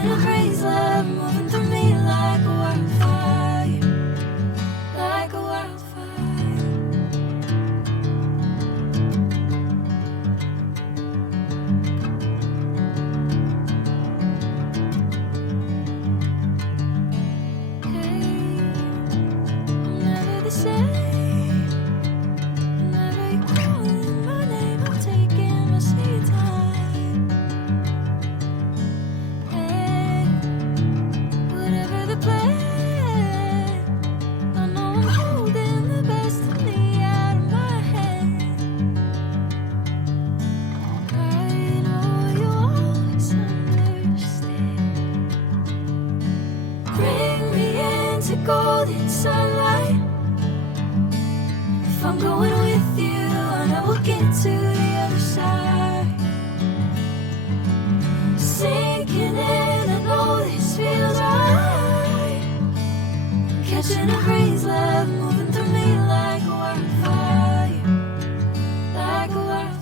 Catching a crazy love moving through me like a wildfire, like a wildfire. Hey, I'm never the same. Whenever you're calling my name, I'm taking my sweet time. Hey, whatever the plan, I know I'm holding the best of me out of my hand. I know you always understand. Bring me into golden sunlight. If I'm going with you, I know we'll get to the other side. Sinking in, I know this feels right. Catching a crazy love moving through me like a wildfire, like a wildfire.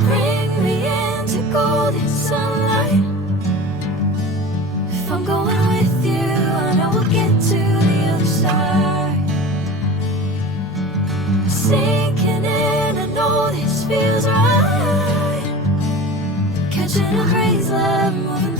Bring me into golden sunlight. If I'm going with you, I know we'll get to the other side. Sinking in, I know this feels right. Catching a crazy love moving